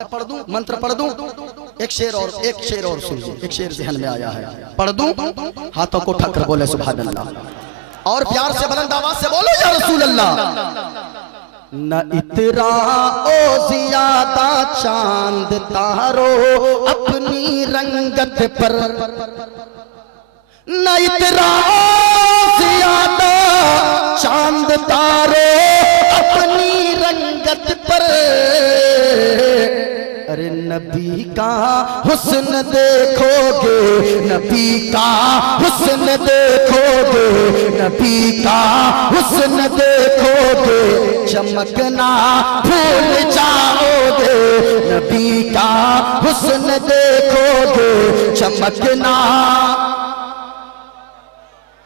पढ़ दूं, मंत्र पढ़ दूं, एक शेर और सुनिए। एक शेर ज़हन में आया है, पढ़ दूं, हाथों को उठाकर बोले सुभान अल्लाह और प्यार से बुलंद आवाज से बोलो या रसूल अल्लाह। न इतरा ओ जियादा चांद तारो अपनी रंगत पर, न इतरा जियादा चांद तारो अपनी रंगत पर। अरे नबी का हुस्न देखोगे, नबी का हुस्न देखोगे, नबी का हुस्न देखोगे, चमकना भूल जाओगे। नबी का हुस्न देखोगे, चमकना।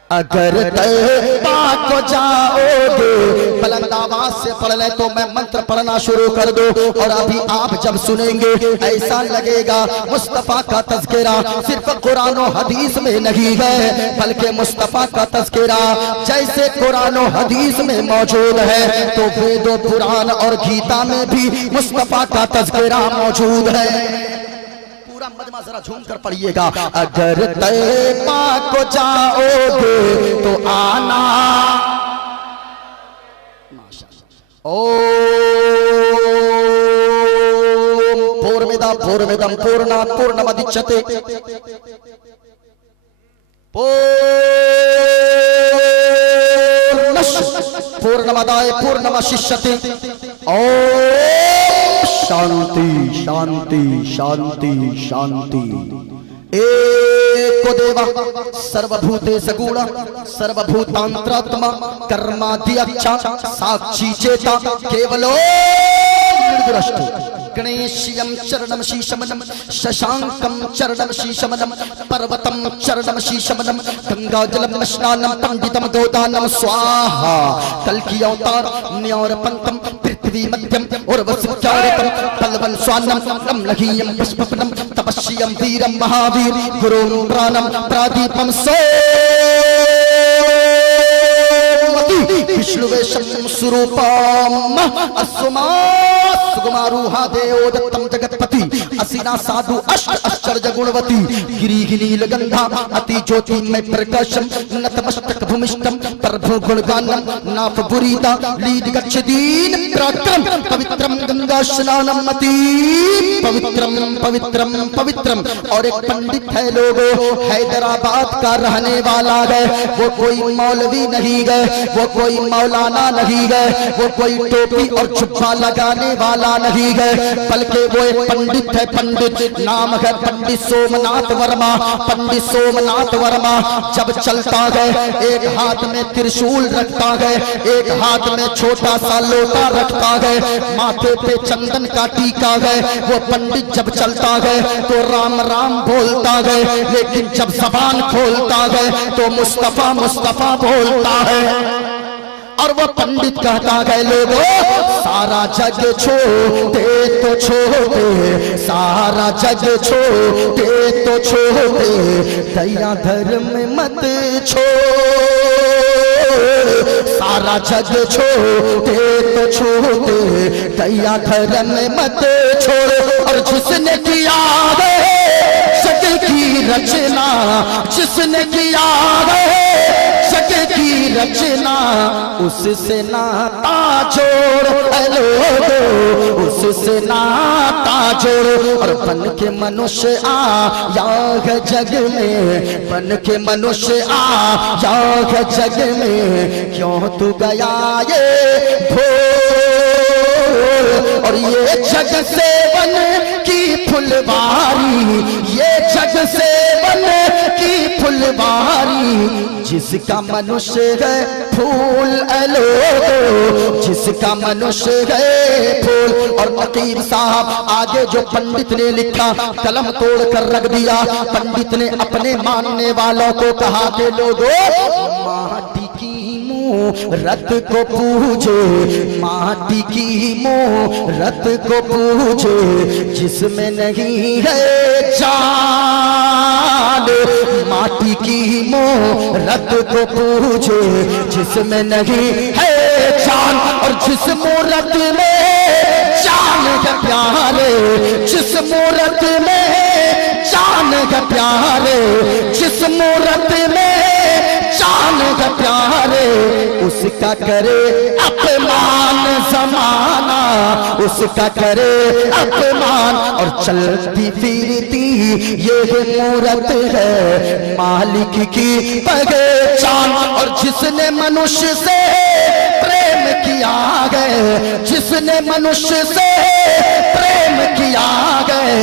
अगर तौबा को जाओगे, बुलंद आवाज से पढ़ ले तो मैं मंत्र पढ़ना शुरू कर दूं और अभी आप जब सुनेंगे ऐसा लगेगा मुस्तफा का तज़किरा सिर्फ कुरान और हदीस में नहीं है, बल्कि मुस्तफा का तज़किरा जैसे कुरान और हदीस में मौजूद है तो वेदों, पुराण और गीता में भी मुस्तफा का तज़किरा मौजूद है। मजमा जरा झूम कर पढ़िएगा। अगर तौबा को जाओगे तो आना। ओम पूर्णमिदं पूर्णमिदं पूर्णात् पूर्णमुदच्यते पूर्णमादाय पूर्णमेवावशिष्यते। ओम शांति शांति शांति शांति। एको देवा सर्वभूतेषु गुण सर्वभूतांतरात्मा कर्माध्यक्षा साक्षी चेता केवलो निर्दुष्टो। गणेश्यं चरणं शीशमनं शशांकं चरणं शीशमनं पर्वतं चरणं शीशमनं गंगाजलं स्नानं पंडितं गोदानं स्वाहा। कल्कि अवतार न्यारपंकं पृथ्वी मध्यम और वसुचारितं तलवन् स्वान्नं नम लघीयं पुष्पपनं तपस्यं वीरं महावीर गुरुं प्राणं प्रादीपं विष्णुवेशं स्वरूपम् अस्मा सुकुमारूहा देवोदत्तं जगत्पति असीना साधु अष्ट आश्चर्य गुणवती गिरिगिनील गंधा अति ज्योतिमय प्रकाशम नतमस्तक भूमिष्ठम प्रभु गुणगानम नाफ बुरीता लीड गच्छदीन प्राक्रम पवित्रम गंगा स्नानम अति पवित्रम पवित्रम पवित्रम। और एक पंडित है लोगों, हैदराबाद का रहने वाला है, वो कोई मौलवी नहीं गए, वो कोई मौलाना नहीं गए, वो कोई टोपी और जुब्बा लगाने वाला नहीं गए, बल्कि वो एक पंडित है। पंडित नाम है पंडित सोमनाथ वर्मा। पंडित सोमनाथ वर्मा जब चलता है एक हाथ में त्रिशूल रखता है, एक हाथ में छोटा सा लोटा रखता है, माथे पे चंदन का टीका है। वो पंडित जब चलता है तो राम राम बोलता है, लेकिन जब जबान खोलता है तो मुस्तफा मुस्तफा बोलता है। और वो पंडित कहता है लोगों सारा जग छोड़े तो छोड़े, सारा जग छोड़े तो छोड़े, दया धर्म मत छोड़। सारा जग छोड़े तो छोड़े, दया धर्म मत छोड़। और जिसने किया है जग की रचना, जिसने किया है जग की रचना, उससे नाता जोड़ लोगो, उससे नाता जोड़। और बन के मनुष्य आया है जग में, बन के मनुष्य आया है जग में, क्यों तू गया ये भूल। और ये जग से बन की फुलवारी, ये जग से बन की फुलवारी, जिसका मनुष्य है फूल लोगो, जिसका मनुष्य है फूल। और नकीब साहब आगे जो पंडित ने लिखा कलम तोड़ कर रख दिया। पंडित ने अपने मानने वालों को कहा कि लोगों माटी की रत को पूजे, माटी की रत को पूजे, जिसमें नहीं है जान। माटी की रत को पूजे, जिसमें नहीं है जान। और जिस मूरत में जान है प्यारे जिस मूरत में, जान है प्यारे जिस मूरत में, जान है प्यारे उसका करे अपमान जमाना, उसका करे अपमान। और चलती फिरती ये मूरत है मालिक की पहचान। और जिसने मनुष्य से प्रेम किया गए, जिसने मनुष्य से प्रेम किया गए,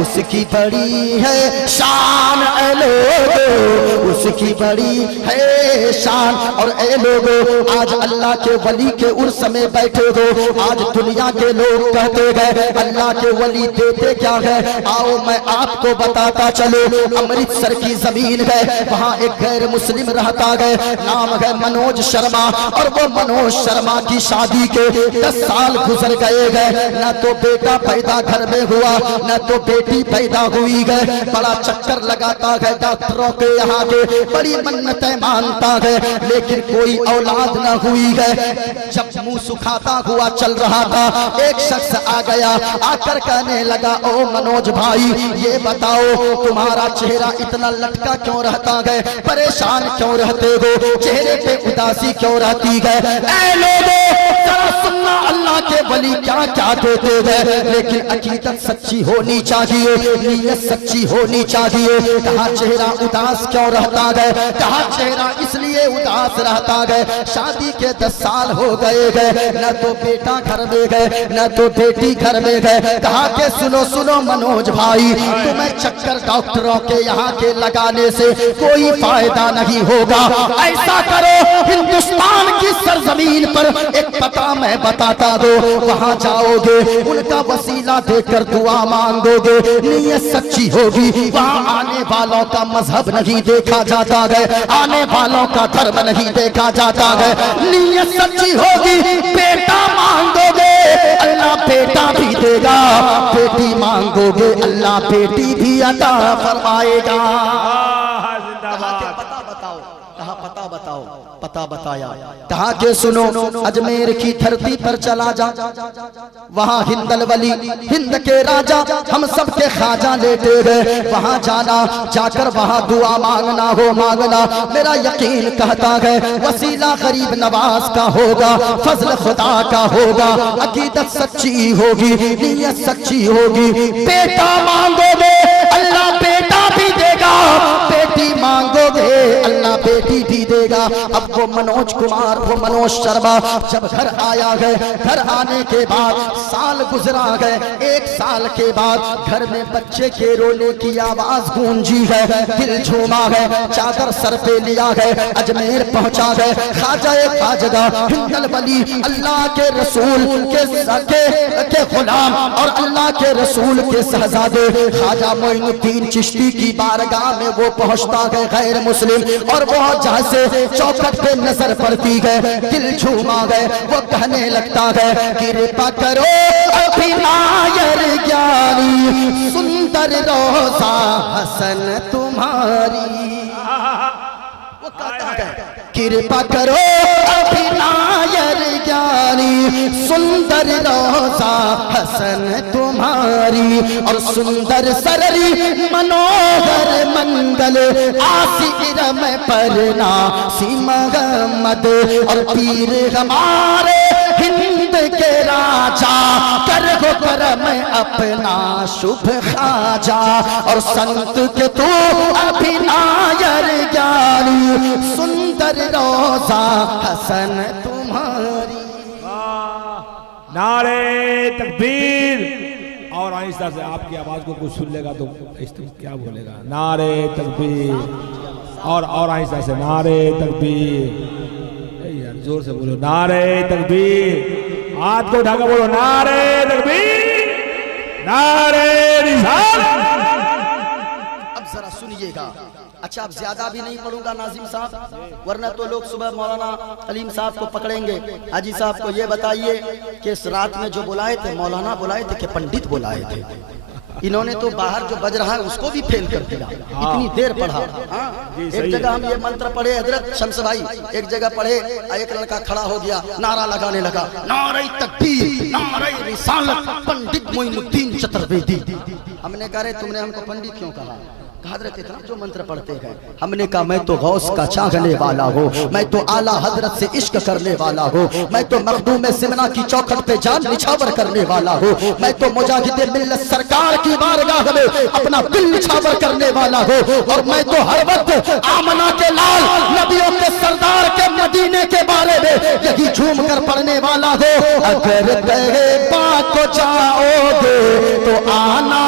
उसकी बड़ी है शान ऐ लोगो, उसकी बड़ी है शान। और ऐ लोगो आज अल्लाह के वली के उर्स में बैठे हो, आज दुनिया के लोग कहते गए अल्लाह के वली देते क्या है। आओ मैं आपको बताता चलो, अमृतसर की जमीन है, वहाँ एक गैर मुस्लिम रहता गए, नाम है मनोज शर्मा। और वो मनोज शर्मा की शादी के 10 साल गुजर गए, न तो बेटा पैदा घर में हुआ, न तो बेटी पैदा हुई गए। बड़ा चक्कर लगाता है डॉक्टरों के यहाँ के, बड़ी मन्नतें मानता है, लेकिन कोई औलाद न हुई है। जब मुंह सुखाता हुआ चल रहा था, एक शख्स आ गया, आकर कहने लगा ओ मनोज भाई ये बताओ तुम्हारा चेहरा इतना लटका क्यों रहता है, परेशान क्यों रहते हो, चेहरे पे उदासी क्यों रहती है। ऐ लोगों जरा सुनना, अल्लाह के वली क्या क्या देते हैं, लेकिन अकीदत सच्ची होनी चाहिए, नीयत सच्ची होनी चाहिए। कहा चेहरा उदास क्यों रहता है, कहा चेहरा इसलिए उदास रहता है, शादी के 10 साल हो गए, न तो बेटा घर में गए, न तो बेटी घर में गए। कहा के सुनो सुनो मनोज भाई, तुम्हें चक्कर डॉक्टरों के यहाँ के लगाने से कोई फायदा नहीं होगा। ऐसा करो, हिंदुस्तान की सरजमीन पर एक पता मैं बताता दो, वहाँ जाओगे उनका वसीला देकर दुआ मांगोगे, नीयत सच्ची होगी। वहाँ आने वालों का मजहब नहीं देखा जाता है, आने वालों का धर्म नहीं देखा जाता है, नीयत सच्ची होगी। बेटा मांगोगे अल्लाह बेटा भी देगा, बेटी मांगोगे अल्लाह बेटी भी अता फरमाएगा। पता बताओ, कहा पता बताओ, पता बताया। कहा के सुनो अजमेर की धरती पर चला जा, वहाँ हिंदल वली हिंद के राजा हम सब के ख्वाजा लेटे गए, वहाँ जाना, जाकर वहाँ दुआ मांगना हो मांगना। मेरा यकीन कहता है वसीला गरीब नवाज का होगा, फजल खुदा का होगा, अकीदत सच्ची होगी, नीयत सच्ची होगी। बेटा मांगोगे अल्लाह बेटा भी देगा, बेटी मांगोगे अल्लाह बेटी भी देगा। अब वो मनोज कुमार, वो मनोज शर्मा जब घर आया है, घर आने के बाद साल गुजरा है, 1 साल के बाद घर में बच्चे के रोने की आवाज गूंजी है, दिल झूमा है, चादर सर पे लिया है, अजमेर पहुंचा है। ख्वाजा ख्वाजगा हिंदल वली अल्लाह के रसूल के गुलाम और अल्लाह के रसूल के शहजादे ख्वाजा मोइनुद्दीन चिश्ती की बारगाह में वो पहुंचता है गैर मुस्लिम, और वो जहाँ से चौखट पे नजर पड़ती है दिल झूमा गए। वो कहने लगता है कृपा करो अभिनायर ज्ञानी, सुंदर रोजा हसन तुम्हारी। वो कहता है कृपा करो अभिनायर ज्ञानी, सुंदर रोजा हसन तुम्हारी। और सुंदर सररी मनोहर मंगल आसिरम परना सी मोहम्मद। और पीर हमारे हिंद के राजा कर हो करम अपना शुभ खाजा। और संत के तू अभिनायर ज्ञानी, सुंदर रोजा हसन तुम्हारी। नारे तकबीर। और आहिस्ता से आपकी आवाज को कुछ सुन लेगा तो क्या बोलेगा, नारे तकबीर। और आहिस्ता से नारे तकबीर। यार जोर से बोलो नारे तकबीर, हाथ को उठाकर बोलो नारे तकबीर, नारे रिसालत। अब जरा सुनिएगा, अच्छा अब ज्यादा भी नहीं पढ़ूंगा नाजिम साहब, वरना तो लोग सुबह मौलाना अलीम साहब को पकड़ेंगे। हाजी साहब को ये बताइए कि इस रात में जो बुलाए थे मौलाना बुलाए थे कि पंडित बुलाए थे? इन्होंने तो बाहर जो बज रहा है उसको भी फेल कर दिया, इतनी देर पढ़ा। एक जगह हम ये मंत्र पढ़े हजरत शम्स भाई, एक जगह पढ़े, एक लड़का खड़ा हो गया, नारा लगाने लगा, नारे तकबीर, नारे रिसालत, पंडित मोइनुद्दीन चतुर्वेदी। हमने कहा रे तुमने हमको पंडित क्यों कहा? हजरत इतना जो मंत्र पढ़ते हैं। हमने कहा मैं तो गौस का चाहने वाला हूँ, मैं तो आला हजरत से इश्क करने वाला हूँ, मैं तो मखदूम सिमना की चौखट पे जान निछावर करने वाला हूँ, मैं तो मुजाहिद मिल्लत सरकार की बारगाह में अपना दिल निछावर करने वाला हूँ, और मैं तो हर वक्त आमना के लाल नबियों के सरदार के मदीने के बारे में यही झूम कर पढ़ने वाला हूँ। अगर तैयबा को जाओगे तो आना